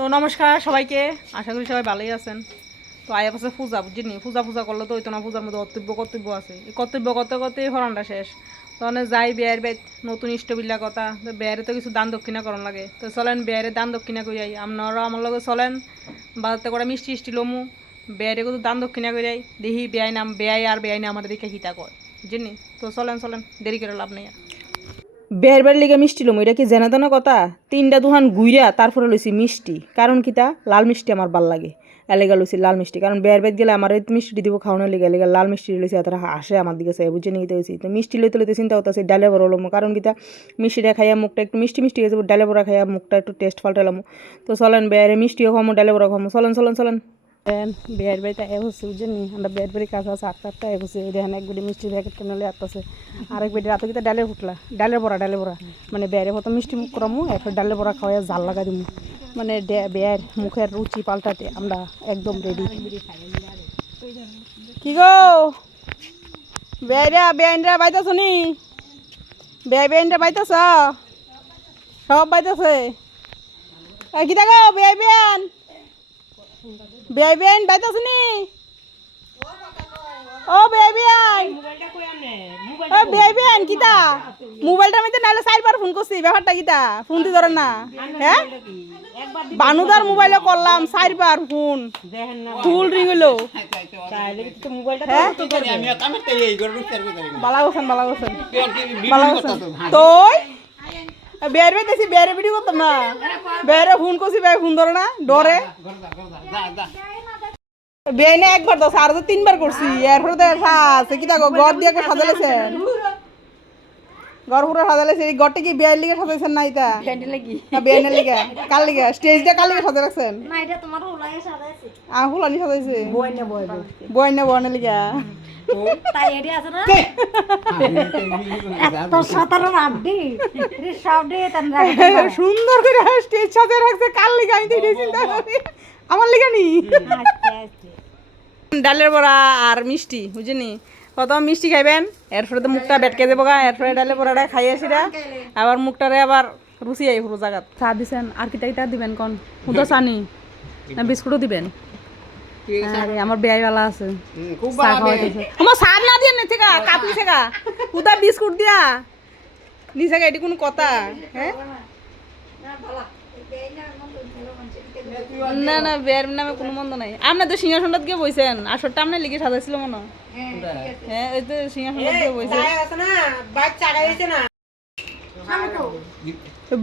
তো নমস্কার সবাইকে, আশা করি সবাই ভালোই আছেন। তো আয়া পাশে পূজা বুঝিনি, পূজা করলে তো হইতো না, পূজার মধ্যে কর্তব্য আছে। এই কর্তব্য করতে করতেই হরণটা শেষ। তখন যাই বিয়ের বেদ নতুন ইষ্টবিল্লা কথা, তো বিয়েরে তো কিছু দান দক্ষিণা করণ লাগে। তো চলেন বিয়েরে দান দক্ষিণা করি আই, আপনারা আমার লগে চলেন। বাজাতে করে মিষ্টি ইষ্টি লমু, বিয়েরে কিছু দান দক্ষিণা করি আই, দেখি বেয়াই না আমাদের দিকে হিতা কয় বুঝিনি। তো চলেন দেরি করে লাভ নেই। বের বের লিগে মিষ্টি লমু, এটা কি জেনা তেনা কথা? 3টা দোকান ঘুইরা তারপরে লইছি মিষ্টি, কারণ কিতা লাল মিষ্টি আমার ভাল লাগে, এলেগা লইছি লাল মিষ্টি। কারণ বের বের গেলে আমার মিষ্টি দিব খাওয়ানোর লিগে, এলেগা লাল মিষ্টি লইছি। তারা আসে আমার দিকে চাই বুঝে নিতে হয়েছি। তো মিষ্টি লইতে চিন্তা হতেছে ডালে বড় লমু, কারণ কিতা মিষ্টিটা খাইয়া মুখটা একটু মিষ্টি গেছে, ডালে বড়া খাইয়া মুখটা একটু টেস্ট পাল্টালামু। তো চলেন বেয়ারে মিষ্টিও খামো, ডালে বড়া খামো, চলেন। বিয়ের বাড়িতে এ হচ্ছে বুঝেনি, আমরা বিয়ের বাড়ির কাছে আছে 8টা এ হচ্ছে। এই দেখেন এক বেটি মিষ্টি প্যাকেট কিনলে আসতেছে, আরেক বেটি রাতে কিন্তু ডালের ফুটলা, ডালের বড়া মানে বিয়ের মতো মিষ্টি মুখ করামু, এরপর ডালের বড়া খাওয়াই জাল লাগা দিমু। মানে বিয়ের মুখের রুচি পাল্টাতে আমরা একদম রেডি। কি গো বেআইনরা বাইতেছ নি? বেআইনরা বাইতেছ? সব বাইতেছে। কি দেখো বেআইন বাইতেছ নি? ও বেআইন কিতা মোবাইলটা আমি তো নাহলে 4বার ফোন করছি, ব্যাপারটা কিতা? ফোন দি ধরেন না? হ্যাঁ বানুদার মোবাইলে করলাম 4বার ফোন, ফুল রিং হইলো। বালা গোছেন তোই বের বেতেছি, বেরে ভিডিও করতাম না, বেরে ফোন করছি, বের ফোন ধরে না, ডরে বেআইনে একবার দশ আর তো 3বার করছি। এরপরে তো কি দেখো ঘর দিয়ে সাজালেছেন, ঘর পুরো সাজালেছে। এই ঘরটা কি বিয়ের লিগে সাজাইছেন না? এটা বিয়ের লিগে কার লিগে স্টেজটা কার লিগে সাজা রাখছেন? হুলানি সাজাইছে বয়নে লিগে। সুন্দর করে স্টেজ সাজিয়ে রাখছে, কার লিগে আমি চিন্তা করি, আমার লিগে নি। ডালের বড়া আর মিষ্টি বুঝিনি, প্রথম মিষ্টি খাইবেন, এরপরে তো মুখটা বেটকে দেবো গা, এরপরে ডালের বড়াটা খাই আসিরা, আবার মুখটারে আবার রুচি আই পুরো জায়গাত। চা দিছেন আর কিটা দিবেন কোন? উদা চানি না বিস্কুটও দিবেন? আরে আমার বেয়াইওয়ালা আছে, আমার সার না দিয়ে নেছে গা, কাপড়ি থেকে উদা বিস্কুট দিয়া নিচে গা, এটি কোনো কথা? হ্যাঁ না বের নামে কোনো মন্দ নাই। আপনি তো সিংহাসনটা গিয়ে বইছেন, আসরটা আপনার লিগে সাজাইছিল মনে। হ্যাঁ ওই তো সিংহাসনটা গিয়ে বইছেন,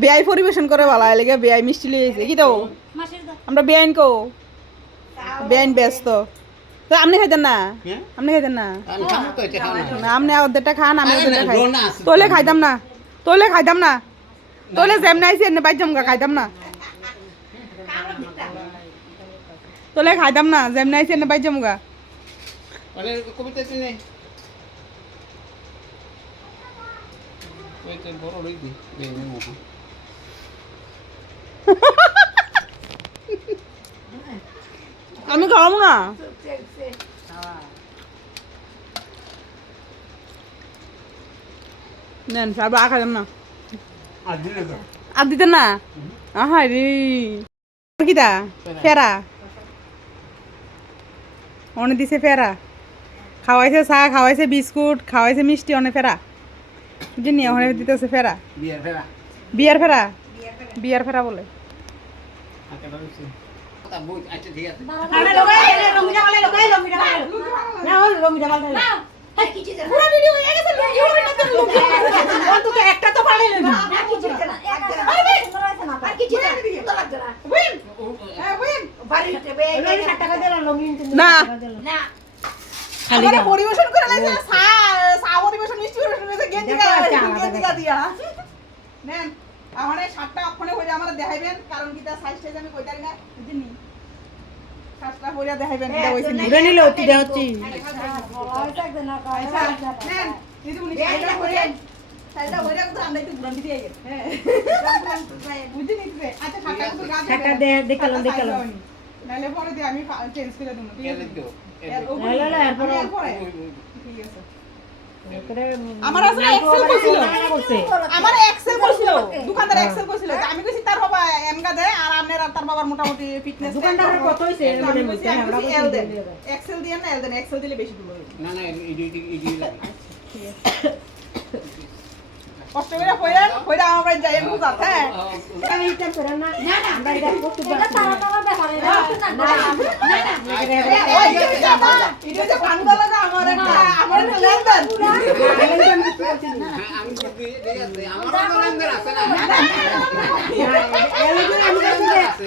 বেয়াই পরিবেশন করে ভালো লেগে, বেয়াই মিষ্টি লিয়েছে কি তো আমরা বেআইন কো, বেআইন ব্যস্ত। তো আপনি খাইতেন না? আপনি খাইতেন না? আপনি ওদেরটা খান, আমি ওদেরটা খাই। তোলে খাইতাম না, তোলে যেমন আইসি এনে বাইর জমগা খাইতাম না, তোলে খাইতাম না, যেমন আইসি এনে বাইর জমগা। কবিতা চিনে আমি খাওয়াবো না। নেন সারবা খাইতাম না, আর দিতেন না? আহা রে কিতা ফেরা অনেক দিছে, ফেরা খাওয়াইছে, চা খাওয়াইছে, বিস্কুট খাওয়াইছে, মিষ্টি অনেক ফেরা বুঝিনি, অনেক দিতেছে ফেরা, বিয়ার ফেরা বলে। পরিবেশন করে পরিবেশন মিষ্টি দিয়া নেন আমার এই শার্টটা ওখানে হয়ে আমার দেখাইবেন, কারণ কি তার সাইজ টাইজ আমি কইতারি না বুঝিনি, শার্টটা হইরা দেখাইবেন। এটা হইছে ঘুরে নিলে অতি দেখাচ্ছি। আচ্ছা নেন দিদিমণি শাড়িটা হইরা তো আমরা একটু ঘুরান দিয়ে আইগে। হ্যাঁ বুঝিনি কি? আচ্ছা শার্টটা দেখালাম নালে পরে দিয়ে আমি চেঞ্জ করে দেব। ঠিক আছে ঠিক আছে আমার আসলে এক্সেল কইছিল আমার এক্সেল কইছিল দোকানদার এক্সেল কইছিল আমি কইছি তার বাবা এমগা দে আর আপনার আর তার বাবার মোটামুটি ফিটনেস দোকানদারের কত হইছে আমি কইছি এল দেন এক্সেল দিয়ে না এল দেন এক্সেল দিলে বেশি দূর হবে না না ইডি লাগে কষ্ট করে কইরা আমার বাড়ি যাই বুঝা হ্যাঁ এইটা করে না না আমরা এটা করতে পারি এটা তারা তারা ব্যাপারে না এটা যে পান্ডা লাগা আমার একটা আমার লেনদেন আমি বুদ্ধি এই আছে আমারও তো লেনদেন আছে না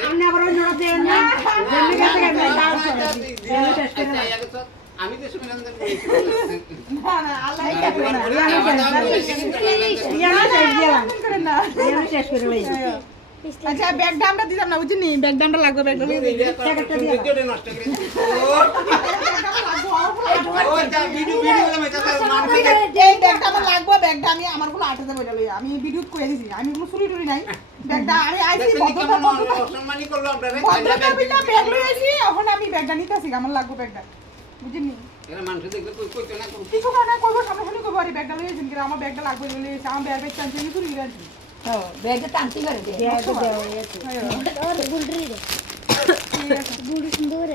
আমি আবার অন্যরা দেন না জন্য কাছে আমি তো শুনে লেনদেন করেছি না না আল্লাহ এটা করে না করে না শেষ করে লই আচ্ছা ব্যাগ দামটা দিতাম না বুঝিনি ব্যাগ দামটা লাগবে ব্যাগ দাম নষ্ট করে ও যা ভিডিও এটা মানতে এই ব্যাগটা আমার লাগবে ব্যাগটা আমি আমার কোনো 8000 টাকা লই আমি ভিডিও কই দিছি আমি কোনো চুরি টুরি নাই ব্যাগটা আমি আইছি সম্মানই করলো আপনারা ব্যাগ লই আইছি এখন আমি ব্যাগটা নিতেছি আমার লাগবে ব্যাগটা বুঝিনি এরা মানুষ দেখলে কইতো না কিছু কারণে কইবো সামনে সামনে কইবো আরে ব্যাগটা লই আইছেন কি আমার ব্যাগটা লাগবে লই আইছি আমার ব্যাগ টানছি আমি চুরি করে আনছি ব্যাগে টানতে পারে দেয়া দেয়া ওর গুলরি রে গুলরি সুন্দর